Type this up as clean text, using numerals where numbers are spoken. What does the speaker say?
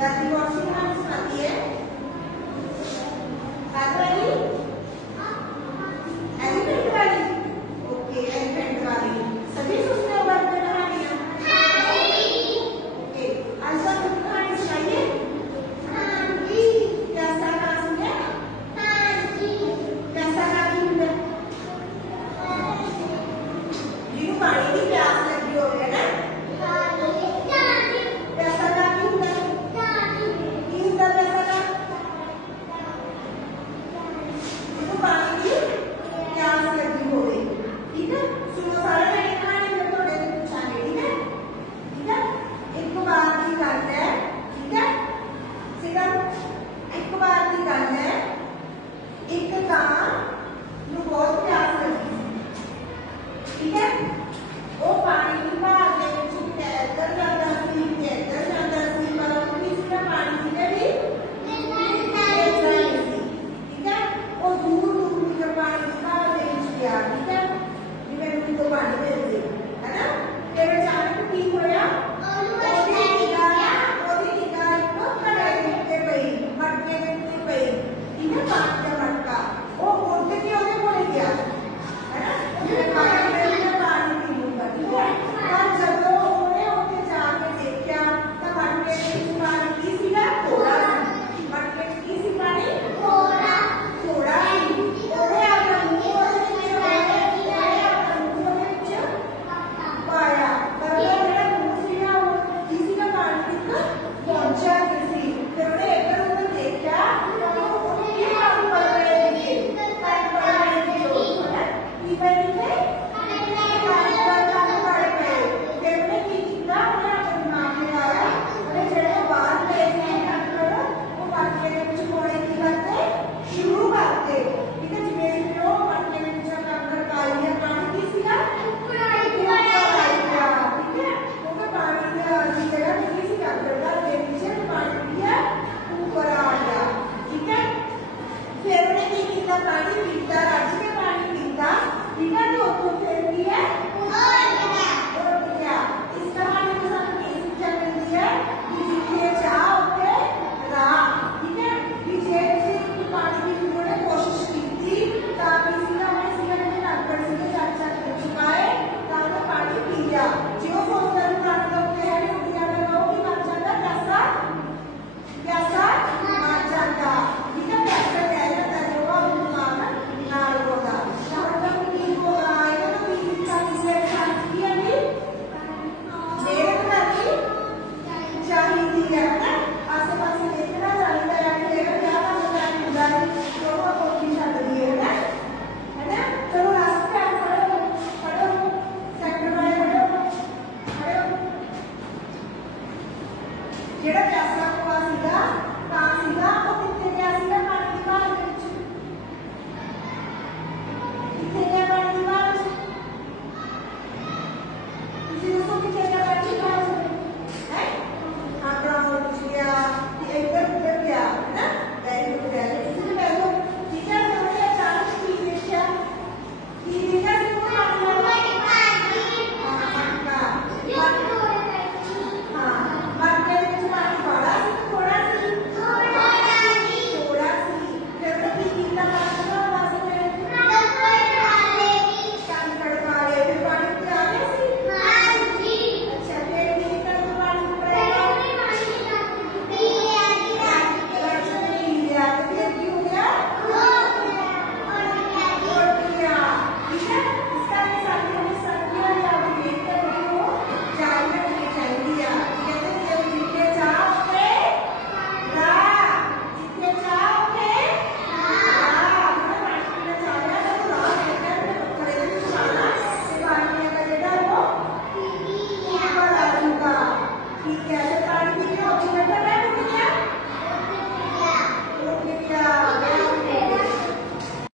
दादी कौन सी कहानी सुनाती है? एलिफेंट वाली। ओके, एलिफेंट वाली सभी सुनते हो घर में कहानियां? ओके, आज हम कहानी सुनाइए। कैसा नाम है? कैसा नाम है? जिन्हों पानी की प्यास लगी हो गया ना, कैसा नाम है? जिन्हों पानी की प्यास लगी हो गई। ठीक है, सुनो सारे मैंने कहानी में थोड़े पूछांगे। ठीक है, ठीक है। एक बार की गल है, ठीक है सिकम, एक बार की गल है, एक कां नूं बहुत प्यास लगी सी। ठीक है, वो पानी की भार दे विच इधर जांदा सी, इधर जांदा सी, पर उन्हें सीधा पानी किते भी देखदा नहीं सी। ठीक है, वो दूर दूर तक पानी की भार दे विच गया। ठीक है, जिवें नूं तो पानी मिल दे है ना, फिर अचानक की होया, मटके के उत्ते पई। ठीक है, पानी का मटका वो उठ के ओदे कोले गया है ना, पानी में पानी पी लूंगा। ठीक है, पर जब उन्हें उत्ते जाके देखा तो मटके में पानी की सीगा थोड़ा सा, मटके की सी पानी थोड़ा थोड़ा ही ओदे अपना मुंह पाया, पर वो मेरा मुंह सीगा किसी का पानी कितना पहुंचा किसी, फिर उन्हें इधर उधर देखा तो उनके हाथ पड़ रहे थे, पैर पड़ रहे थे, की पड़ी थे पड़ गए। फिर उन्हें कितना उन्हें अपने दिमाग में आया, उन्हें जड़े बाहर गए थे वो मटके में कुछ होने की करते शुरू करते। ठीक है, जिम्मेदारी लो मटके में कुछ कर कालिया पानी किसी का ठीक है, वो पानी की जगह किसी का करता के नीचे पानी पिया ऊपर आ गया। ठीक है, फिर उन्हें नहीं किया पानी पीता, राज्य में पानी पीता। ठीक है, तो फिर भी है और क्या इस कहानी में सब शिक्षा मिलती है कि जितने चाह उतने राह। ठीक है, पीछे से पानी पीने की उन्होंने कोशिश की थी ताकि सीधा में सीधा में डॉक्टर से चाचा कर चुकाए ताकि पानी पी लिया। जो सोचता है पानी लगते हैं उठ जाता लोग कि मर जाता कैसा कैसा मर जाता। ठीक है, कैसा कह जाता जो ना होगा मतलब ठीक होगा ये तो तीन का किसी शांति है भी मेरे करनी चाहिए है ना, आसे पासे देखना चाहिए है कि लेकर क्या काम होता है गुजारी तो वो कोई छात्र है ना, है ना। चलो लास्ट पे खड़ो सेकंड वाले खड़ो जेड़ा प्यासा हुआ सीधा कां सीधा